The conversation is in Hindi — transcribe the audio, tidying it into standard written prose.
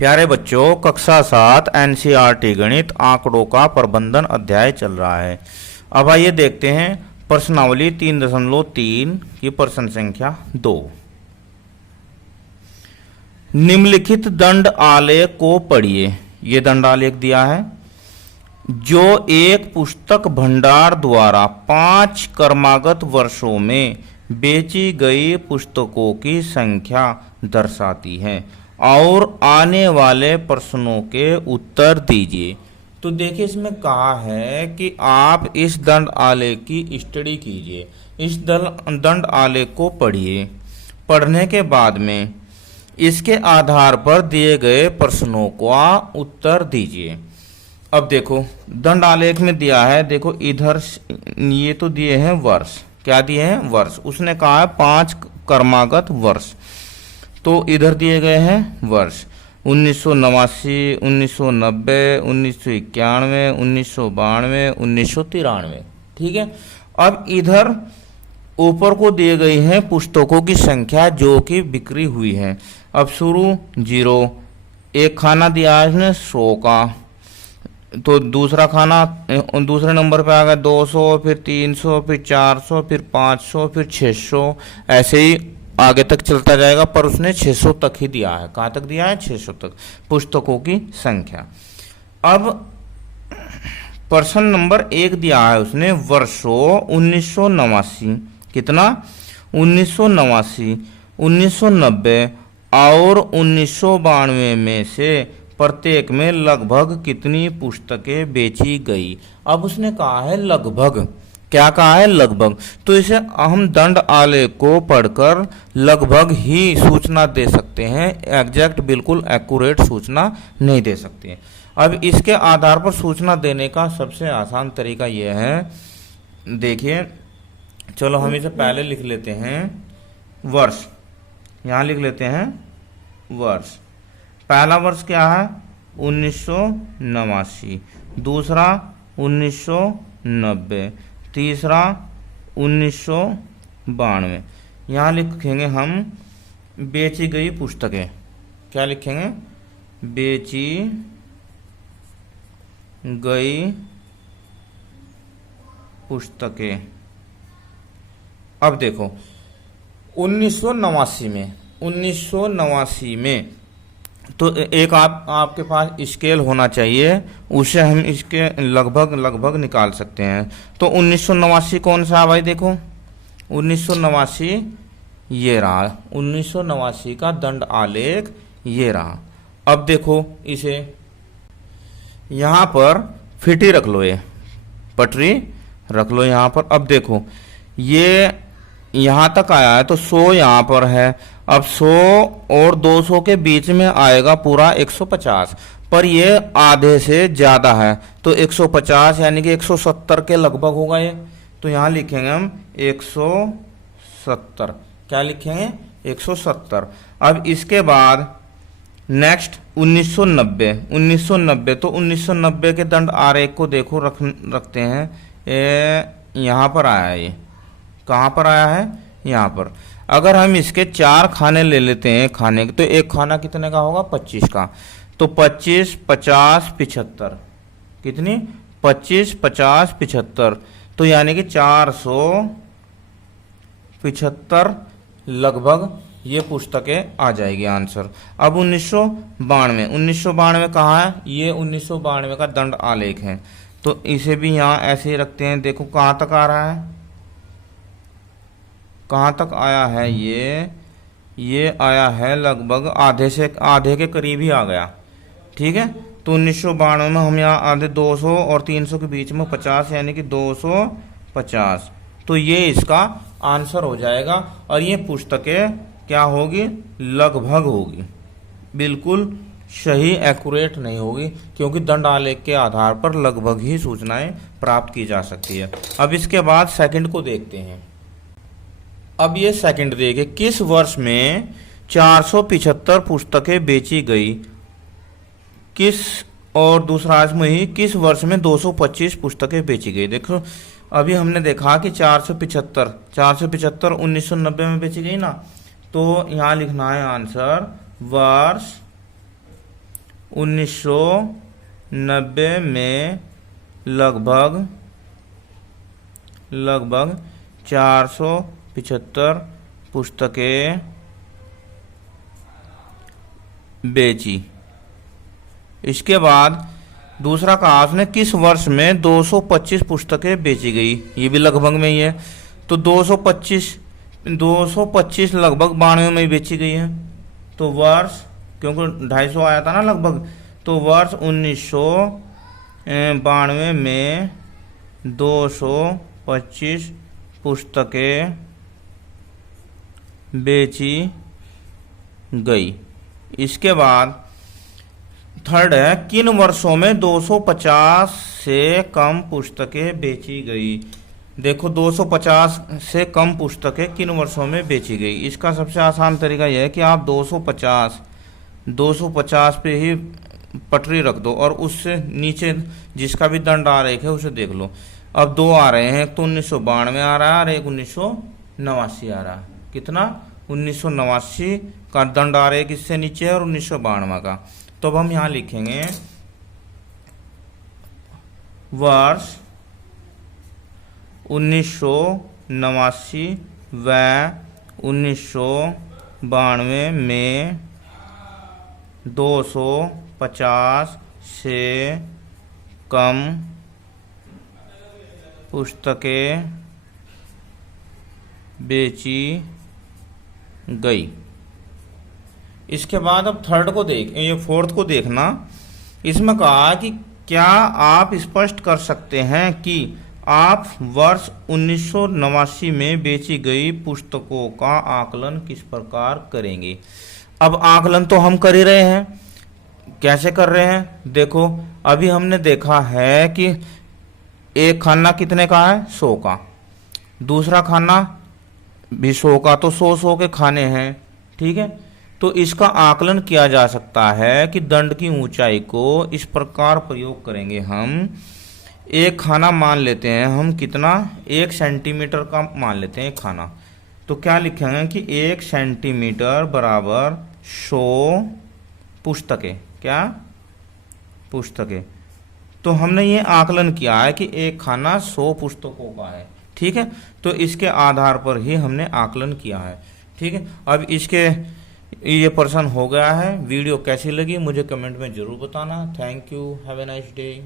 प्यारे बच्चों, कक्षा 7 एनसीईआरटी गणित आंकड़ों का प्रबंधन अध्याय चल रहा है। अब आइए देखते हैं प्रश्नावली 3.3 की प्रश्न संख्या 2। निम्नलिखित दंड आलेख को पढ़िए। ये दंड आलेख दिया है जो एक पुस्तक भंडार द्वारा 5 क्रमागत वर्षों में बेची गई पुस्तकों की संख्या दर्शाती है और आने वाले प्रश्नों के उत्तर दीजिए। तो देखिए, इसमें कहा है कि आप इस दंड आलेख की स्टडी कीजिए, इस दंड आलेख को पढ़िए। पढ़ने के बाद में इसके आधार पर दिए गए प्रश्नों का उत्तर दीजिए। अब देखो, दंड आलेख में दिया है, देखो इधर ये तो दिए हैं वर्ष। क्या दिए हैं? वर्ष। उसने कहा है 5 क्रमागत वर्ष, तो इधर दिए गए हैं वर्ष 1989, 1990, 1991, 1992, 1993। ठीक है। अब इधर ऊपर को दिए गई हैं पुस्तकों की संख्या जो कि बिक्री हुई है। अब शुरू 0, एक खाना दिया है इसने 100 का, तो दूसरा खाना दूसरे नंबर पे आ गया 200, फिर 300, फिर 400, फिर 500, फिर 600, ऐसे ही आगे तक चलता जाएगा। पर उसने 600 तक ही दिया है। कहाँ तक दिया है? 600 तक पुस्तकों की संख्या। अब प्रश्न नंबर 1 दिया है उसने वर्षों 1989, कितना? 1989, 1990 और 1992 में से प्रत्येक में लगभग कितनी पुस्तकें बेची गई। अब उसने कहा है लगभग। क्या कहा है? लगभग। तो इसे हम दंड आलेख को पढ़कर लगभग ही सूचना दे सकते हैं, एग्जैक्ट बिल्कुल एक्यूरेट सूचना नहीं दे सकते। अब इसके आधार पर सूचना देने का सबसे आसान तरीका यह है, देखिए, चलो हम इसे पहले लिख लेते हैं वर्ष। यहाँ लिख लेते हैं वर्ष। पहला वर्ष क्या है? 1989, दूसरा 1990, तीसरा 1992। यहाँ लिखेंगे हम बेची गई पुस्तकें। क्या लिखेंगे? बेची गई पुस्तकें। अब देखो 1989 में तो एक आपके पास स्केल होना चाहिए, उसे हम इसके लगभग निकाल सकते हैं। तो 1989 कौन सा है भाई? देखो 1989 ये रहा, 1989 का दंड आलेख ये रहा। अब देखो इसे यहाँ पर फिटी रख लो, ये पटरी रख लो यहाँ पर। अब देखो ये यहाँ तक आया है तो 100 यहाँ पर है। अब 100 और 200 के बीच में आएगा पूरा 150, पर ये आधे से ज़्यादा है तो 150 यानी कि 170 के लगभग होगा ये। तो यहाँ लिखेंगे हम 170। क्या लिखेंगे? 170। अब इसके बाद नेक्स्ट 1990। तो 1990 के दंड आरेख को देखो रखते हैं। यहाँ पर आया है, ये कहाँ पर आया है? यहाँ पर। अगर हम इसके 4 खाने ले लेते हैं खाने के, तो एक खाना कितने का होगा? 25 का। तो 25, 50, 75, कितनी? 25, 50, 75। तो यानी कि 475 लगभग ये पुस्तकें आ जाएगी आंसर। अब 1992 कहाँ है? ये 1992 का दंड आलेख है, तो इसे भी यहाँ ऐसे ही रखते हैं। देखो कहाँ तक आ रहा है, कहाँ तक आया है? ये आया है लगभग आधे के करीब ही आ गया। ठीक है। तो 1992 में हम यहाँ आधे 200 और 300 के बीच में 50 यानी कि 250। तो ये इसका आंसर हो जाएगा। और ये पुस्तकें क्या होगी? लगभग होगी, बिल्कुल सही एक्यूरेट नहीं होगी, क्योंकि दंड आलेख के आधार पर लगभग ही सूचनाएं प्राप्त की जा सकती है। अब इसके बाद सेकंड को देखते हैं। अब ये सेकंड देखिए, किस वर्ष में 475 पुस्तकें बेची गई, और दूसरा इसमें ही किस वर्ष में 225 पुस्तकें बेची गई। देखो अभी हमने देखा कि 475 1990 में बेची गई ना, तो यहाँ लिखना है आंसर वर्ष 1990 में लगभग 475 पुस्तकें बेची। इसके बाद दूसरा कहा उसने किस वर्ष में 225 पुस्तकें बेची गई, ये भी लगभग में ही है। तो 225 लगभग 92 में ही बेची गई है। तो वर्ष, क्योंकि 250 आया था ना लगभग, तो वर्ष 1992 में 225 पुस्तकें बेची गई। इसके बाद थर्ड है किन वर्षों में 250 से कम पुस्तकें बेची गई। देखो 250 से कम पुस्तकें किन वर्षों में बेची गई। इसका सबसे आसान तरीका यह है कि आप 250 पे ही पटरी रख दो और उससे नीचे जिसका भी दंड आरेख है उसे देख लो। अब दो आ रहे हैं, एक तो 1992 आ रहा है और एक 1989 आ रहा है। कितना? 1989 का दंड आरेख इससे नीचे है और 1992 का। तो अब हम यहाँ लिखेंगे वर्ष 1989 व 1992 में 250 से कम पुस्तकें बेची गई। इसके बाद अब थर्ड को ये फोर्थ को देखना। इसमें कहा कि क्या आप स्पष्ट कर सकते हैं कि आप वर्ष 1989 में बेची गई पुस्तकों का आकलन किस प्रकार करेंगे। अब आकलन तो हम कर ही रहे हैं, कैसे कर रहे हैं देखो। अभी हमने देखा है कि एक खाना कितने का है, 100 का, दूसरा खाना भी 100 का, तो 100 के खाने हैं, ठीक है। तो इसका आकलन किया जा सकता है कि दंड की ऊंचाई को इस प्रकार प्रयोग करेंगे हम। एक खाना मान लेते हैं हम, कितना, 1 सेंटीमीटर का मान लेते हैं खाना। तो क्या लिखेंगे कि 1 सेंटीमीटर बराबर 100 पुस्तकें, क्या पुस्तकें। तो हमने ये आकलन किया है कि एक खाना 100 पुस्तकों का है, ठीक है। तो इसके आधार पर ही हमने आकलन किया है, ठीक है। अब इसके ये प्रश्न हो गया है। वीडियो कैसी लगी मुझे कमेंट में ज़रूर बताना। Thank you, have a nice day.